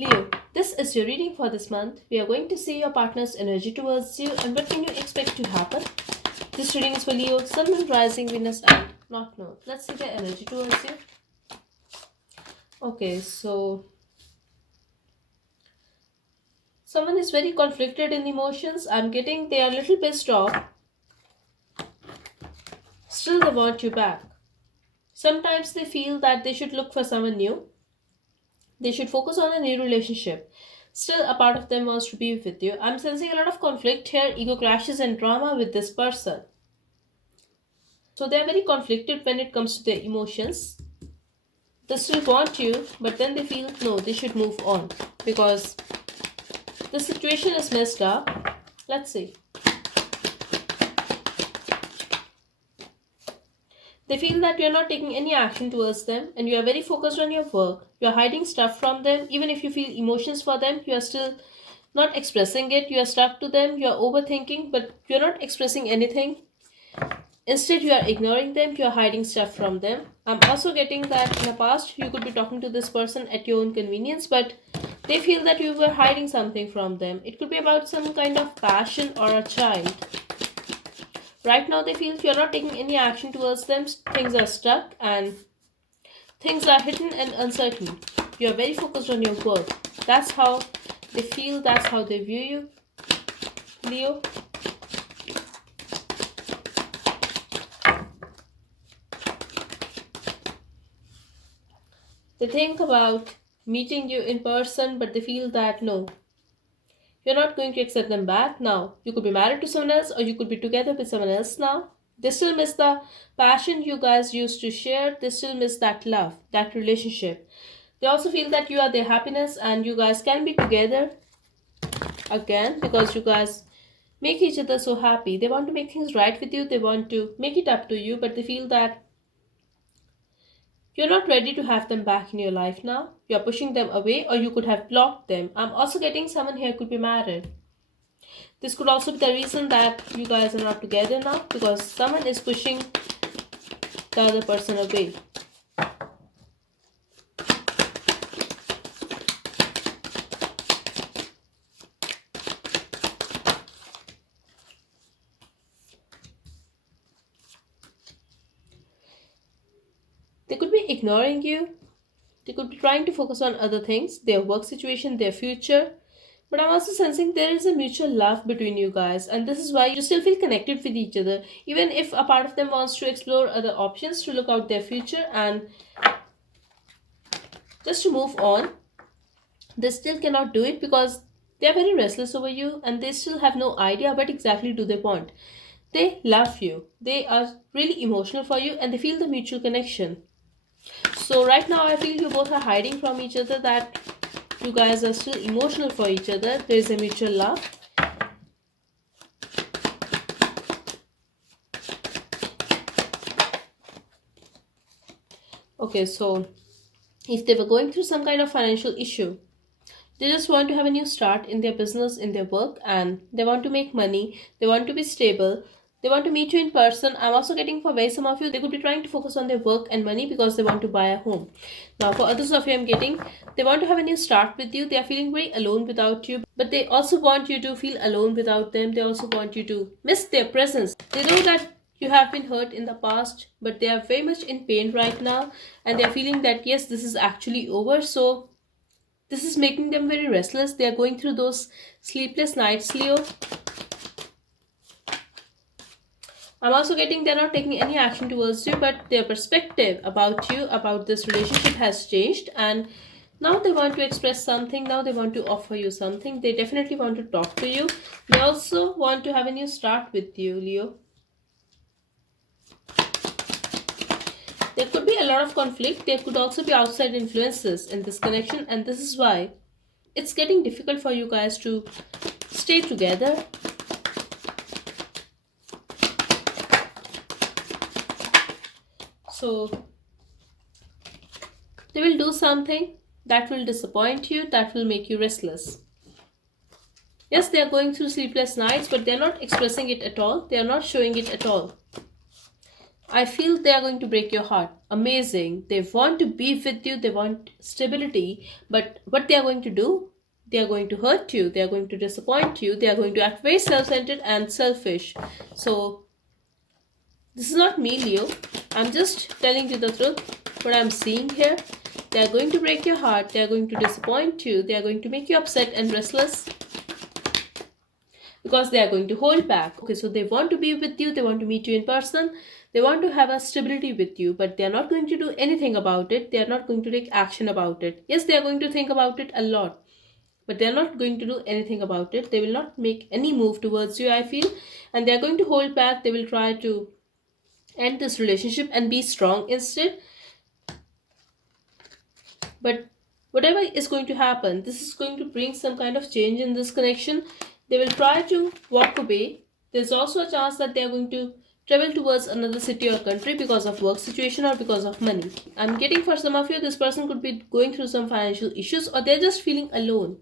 Leo, this is your reading for this month. We are going to see your partner's energy towards you and what can you expect to happen. This reading is for Leo, Sun, Moon, Rising, Venus, and North Node. Let's see their energy towards you. Okay, so someone is very conflicted in emotions. I'm getting they are a little pissed off. Still, they want you back. Sometimes they feel that they should look for someone new. They should focus on a new relationship. Still, a part of them wants to be with you. I'm sensing a lot of conflict here, ego clashes, and drama with this person. So, they are very conflicted when it comes to their emotions. They still want you, but then they feel no, they should move on because the situation is messed up. Let's see. They feel that you're not taking any action towards them and you are very focused on your work. You're hiding stuff from them. Even if you feel emotions for them, you are still not expressing it. You are stuck to them. You are overthinking, but you're not expressing anything. Instead, you are ignoring them. You are hiding stuff from them. I'm also getting that in the past, you could be talking to this person at your own convenience, but they feel that you were hiding something from them. It could be about some kind of passion or a child. Right now, they feel you're not taking any action towards them. Things are stuck and things are hidden and uncertain. You're very focused on your work. That's how they feel, that's how they view you, Leo. They think about meeting you in person, but they feel that no, you're not going to accept them back now. You could be married to someone else or you could be together with someone else now. They still miss the passion you guys used to share. They still miss that love, that relationship. They also feel that you are their happiness and you guys can be together again because you guys make each other so happy. They want to make things right with you. They want to make it up to you, but they feel that you're not ready to have them back in your life now. You're pushing them away or you could have blocked them. I'm also getting someone here could be married. This could also be the reason that you guys are not together now because someone is pushing the other person away. They could be ignoring you. They could be trying to focus on other things, their work situation, their future. But I'm also sensing there is a mutual love between you guys, and this is why you still feel connected with each other, even if a part of them wants to explore other options to look out their future and just to move on. They still cannot do it because they are very restless over you and they still have no idea what exactly do they want. They love you, they are really emotional for you, and they feel the mutual connection. So, right now, I feel you both are hiding from each other that you guys are still emotional for each other. There is a mutual love. Okay, so if they were going through some kind of financial issue, they just want to have a new start in their business, in their work, and they want to make money. They want to be stable. They want to meet you in person. I'm also getting for very some of you, they could be trying to focus on their work and money because they want to buy a home. Now, for others of you, I'm getting they want to have a new start with you. They are feeling very alone without you, but they also want you to feel alone without them. They also want you to miss their presence. They know that you have been hurt in the past, but they are very much in pain right now, and they are feeling that yes, this is actually over. So, this is making them very restless. They are going through those sleepless nights, Leo. I'm also getting they're not taking any action towards you, but their perspective about you, about this relationship has changed, and now they want to express something. Now they want to offer you something. They definitely want to talk to you. They also want to have a new start with you, Leo. There could be a lot of conflict. There could also be outside influences in this connection, and this is why it's getting difficult for you guys to stay together. So they will do something that will disappoint you, that will make you restless. Yes, they are going through sleepless nights, but they're not expressing it at all. They are not showing it at all. I feel they are going to break your heart. Amazing. They want to be with you, they want stability, but what they are going to do? They are going to hurt you, they are going to disappoint you, they are going to act very self centered and selfish. So, this is not me, Leo. I'm just telling you the truth. What I'm seeing here, they are going to break your heart, they are going to disappoint you, they are going to make you upset and restless because they are going to hold back. Okay, so they want to be with you, they want to meet you in person, they want to have a stability with you, but they are not going to do anything about it. They are not going to take action about it. Yes, they are going to think about it a lot, but they are not going to do anything about it. They will not make any move towards you, I feel, and they are going to hold back. They will try to end this relationship and be strong instead. But whatever is going to happen, this is going to bring some kind of change in this connection. They will try to walk away. There's also a chance that they are going to travel towards another city or country because of work situation or because of money. I'm getting for some of you, this person could be going through some financial issues or they're just feeling alone.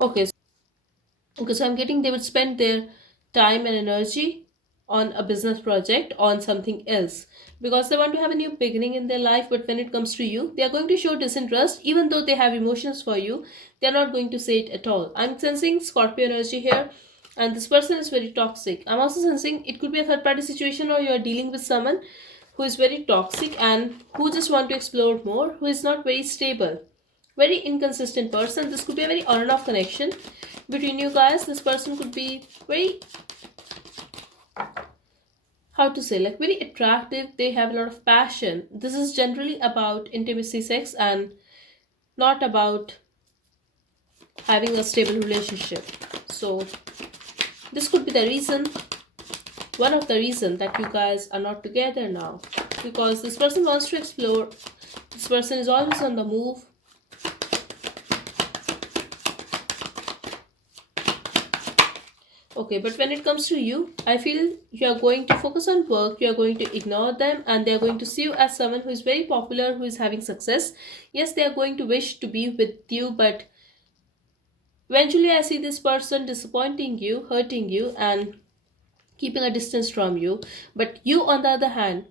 Okay, so I'm getting they would spend their time and energy on a business project, on something else, because they want to have a new beginning in their life. But when it comes to you, they are going to show disinterest. Even though they have emotions for you, they're not going to say it at all. I'm sensing Scorpio energy here, and this person is very toxic. I'm also sensing it could be a third party situation, or you're dealing with someone who is very toxic and who just want to explore more, who is not very stable, very inconsistent person. This could be a very on and off connection between you guys. This person could be very, how to say, like very attractive. They have a lot of passion. This is generally about intimacy, sex, and not about having a stable relationship. So this could be the reason, one of the reason that you guys are not together now, because this person wants to explore. This person is always on the move. Okay, but when it comes to you, I feel you are going to focus on work, you are going to ignore them, and they are going to see you as someone who is very popular, who is having success. Yes, they are going to wish to be with you, but eventually I see this person disappointing you, hurting you, and keeping a distance from you. But you, on the other hand,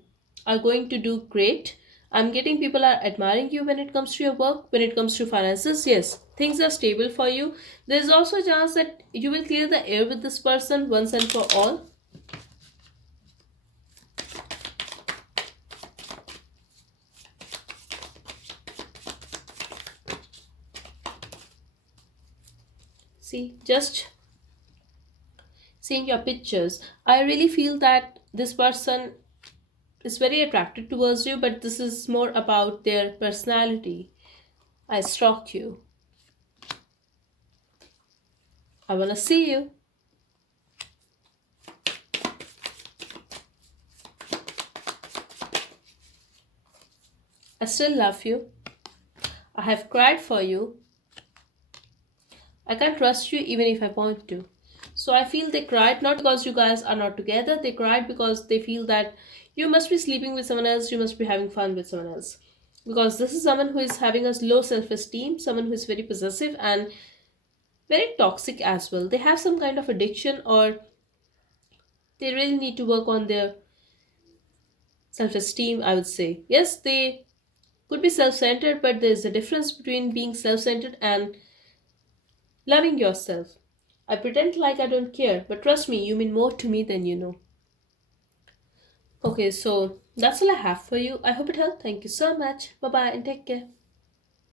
are going to do great. I'm getting people are admiring you when it comes to your work, when it comes to finances. Yes, things are stable for you. There's also a chance that you will clear the air with this person once and for all. See, just seeing your pictures, I really feel that this person is very attracted towards you, but this is more about their personality. I stalk you. I wanna see you. I still love you. I have cried for you. I can't trust you even if I want to. So I feel they cried not because you guys are not together, they cried because they feel that you must be sleeping with someone else, you must be having fun with someone else. Because this is someone who is having a low self esteem, someone who is very possessive and very toxic as well. They have some kind of addiction, or they really need to work on their self esteem, I would say. Yes, they could be self centered, but there's a difference between being self centered and loving yourself. I pretend like I don't care, but trust me, you mean more to me than you know. Okay, so that's all I have for you. I hope it helped. Thank you so much. Bye bye and take care.